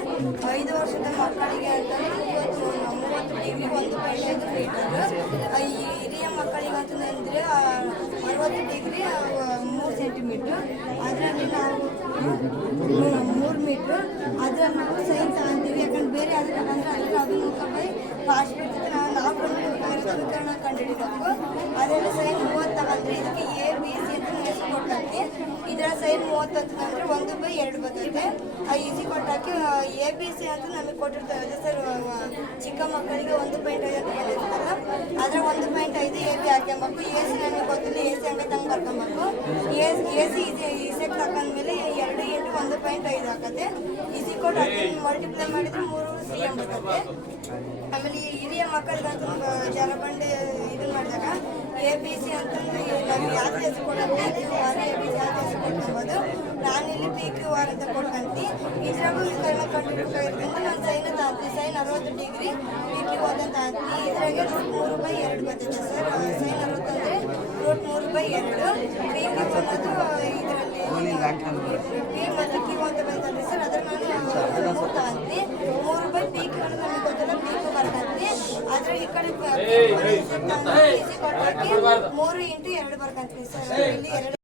5 ವರ್ಷದ ಮಕ್ಕಳಿಗೆ ಅಂತಂದ್ರೆ 30 ಡಿಗ್ರಿ 1.5 ಮೀಟರ್. ಈ ಹಿರಿಯ ಮಕ್ಕಳಿಗಂತಂದ್ರೆ 60 ಡಿಗ್ರಿ 3 ಸೆಂಟಿಮೀಟರ್. ಅದರಲ್ಲಿ ನಾವು 3 ಮೀಟರ್ ಅದರಲ್ಲಿ ನಾವು ಸೈನ್ ತಗೊಂತೀವಿ. ಯಾಕಂದ್ರೆ ಬೇರೆ ಅದು ತಗೊಂಡ್ರೆ ಅದಕ್ಕೆ ಅಭಿಮುಖ ಫಾಸ್ಟ್ ಬಿಡ್ತಿತ್ತು. ನಾವು ಕಂಡುಹಿಡಿಬೇಕು. ಅದರಲ್ಲಿ ಸೈನ್ 30 ತಗೊಂಡ್ರೆ ಇದಕ್ಕೆ ABC ಅಂತ ಹೆಸರು ಕೊಟ್ಟಾಕಿ. ಇದರ ಸೈನ್ 30 ಅಂತಂದ್ರೆ 1/2 ಬರ್ತೈತೆ. ಈಸಿ ಕೊಟ್ಟಾಕಿ ABC ಅಂತ ನಮಗೆ ಕೊಟ್ಟಿರ್ತಾರೆ. ಅದೇ ಸರ್ ಚಿಕ್ಕ ಮಕ್ಕಳಿಗೆ 1.5 ಅಂತ ಹೇಳಿರ್ತಾರಲ್ಲ, ಅದರ 1.5 AB ಹಾಕ್ಕೊಬೇಕು. AC ನಮಗೆ ಗೊತ್ತಿಲ್ಲ, AC ಹಂಗೆ ತಂಗೆ ಬರ್ಕೊಬೇಕು. AC ಇಸೆಕ್ ಹಾಕೊಂಡ್ಮೇಲೆ 2 × 1.5 ಹಾಕತ್ತೆ. ಈಸಿ ಕೊಟ್ಟು ಅದನ್ನು ಮಲ್ಟಿಪ್ಲೈ ಮಾಡಿದ್ರೆ 3 CM ಬರುತ್ತೆ. ಆಮೇಲೆ ಈ ಹಿರಿಯ ಮಕ್ಕಳಿಗಂತ ಜಾರಬಂಡೆ ಇದನ್ನು ಮಾಡಿದಾಗ ABC ಅಂತಂದ್ರೆ ನಾವು ಯಾವ ಹೆಸರು ಕೊಡೋದು ABC ಯಾವ ಹೆಸರು ಕೊಡ್ಕೊಬೋದು. ನಾನಿಲ್ಲಿ PQR ಅಂತ ಕೊಡ್ಕೊಂತೀನಿ. ಇದ್ರಾಗೂ ಕಡಿಮೆ ಕಂಡುಹಿಡ್ಬೇಕಾಗಿರ್ತಂದ್ರೆ ನಾನು ಸೈನ್ ತಗೊಂತೀನಿ. ಸೈನ್ 60 ಡಿಗ್ರಿ PQR ಅಂತ ತಗೊಂತೀನಿ. ಇದ್ರಾಗೆ √3/2 ಬರ್ತೈತೆ ಸರ್. ಸೈನ್ 60 ಅಂದರೆ √3/2. PQ ಅನ್ನೋದು ಇದರಲ್ಲಿ P ಮತ್ತು Q ಅಂತ ಬರ್ತದೆ ಸರ್. ಅದ್ರ ನಾನು 3 ತಗೊಂತೀನಿ. 3/PQ ಅನ್ನೋದು ನಮಗೆ ಗೊತ್ತಿಲ್ಲ, PQ ಬರ್ಕೊಂತೀನಿ. ಆದರೆ ಈ ಕಡೆ ಕೊಟ್ಟಾಕಿ 3 × 2 ಬರ್ಕೊಂತೀನಿ ಸರ್. ಇಲ್ಲಿ 2